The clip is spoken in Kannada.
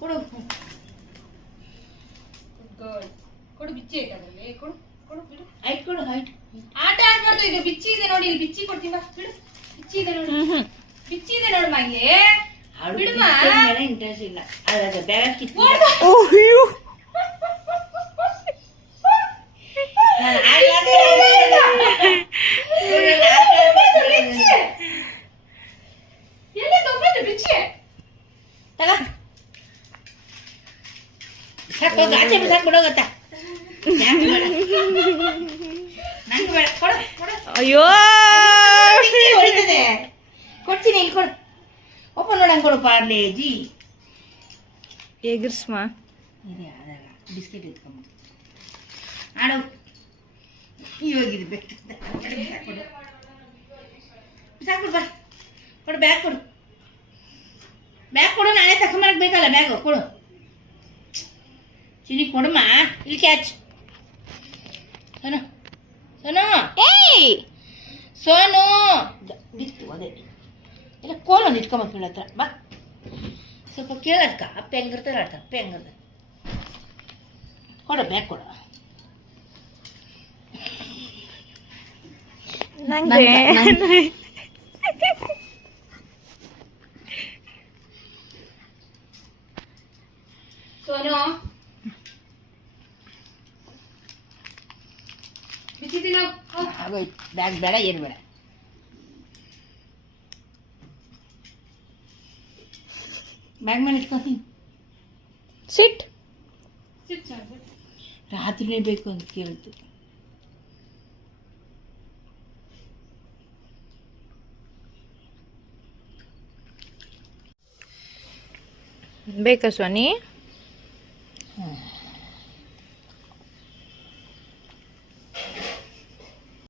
ಕೊಡು ಕೊಡು ಬಿಚ್ಚಿ ಐತೆ ಅದರಲ್ಲಿ ಕೊಡು ಕೊಡು ಬಿಡು ಆಯ್ತು ಕೊಡು ಆಯ್ತು ಆಟ ಆಡ್ಬಾರ್ದು ಇದು ಬಿಚ್ಚಿ ಇದೆ ನೋಡಿ ಇಲ್ಲಿ ಬಿಚ್ಚಿ ಕೊಡ್ತೀನಿ ಬಾ ಬಿಡು ಬಿಚ್ಚಿ ಇದೆ ನೋಡಿ ಬಿಚ್ಚಿ ಇದೆ ನೋಡು ಮಾಗೆ ಬಿಡುವ ಇಂಟ್ರೆಸ್ಟ್ ಇಲ್ಲ ಅದಾಗ ಬ್ಯಾಗ್ ಕಿತ್ತು ಅಯ್ಯೋ ಅಯ್ಯೋ ಕೊಡ್ತೀನಿ ಇಲ್ಲಿ ಕೊಡು ಓಪನ್ ಮಾಡಂಗೆ ಕೊಡು ಪಾರ್ಲೇಜಿ ಎಗರ್ಸ್ಮ ಬಿಸ್ಕೆಟ್ ಇಟ್ಕೊಂಬ ಆಡು ಇವಾಗಿದೆ ಬೇಕು ಸಾಕು ಬಾ ಕೊಡು ಬ್ಯಾಗ್ ಕೊಡು ಬ್ಯಾಗ್ ಕೊಡು ನಾಳೆ ತಗೊಂಬರಕ್ಕೆ ಬೇಕಲ್ಲ ಬ್ಯಾಗು ಕೊಡು ಚಿನಿ ಕೊಡಮ್ಮ ಇಲ್ಲಿ ಕ್ಯಾಚ್ ಸೋನು ಸೋನು ಏಯ್ ಸೋನು ಬಿತ್ತು ಅದೇ ಇಲ್ಲ ಕೋಲೊಂದು ಇಟ್ಕೊಂಬ ಕೇಳ ಹತ್ರ ಬಾ ಸ್ವಲ್ಪ ಕೇಳಕ್ಕ ಅಪ್ಪ ಹೆಂಗಿರ್ತಾರೆ ಆಡ್ತಾರೆ ಅಪ್ಪ ಹೆಂಗಿರ್ತಾರೆ ಕೊಡು ಬ್ಯಾಗ್ ಕೊಡು ನಂಗೆ ಸೋನು ಬಿಚ್ಚಿದ್ದೀನ ಆಗೋಯ್ತು ಬ್ಯಾಗ್ ಬೇಡ ಏನು ಬೇಡ ಬ್ಯಾಗ್ ಮೇಲೆ ಇಟ್ಕೊತೀನಿ ಸಿಟ್ ರಾತ್ರಿನೇ ಬೇಕು ಅಂತ ಕೇಳ್ತು ಬೇಕಾ ಸ್ವಾನಿ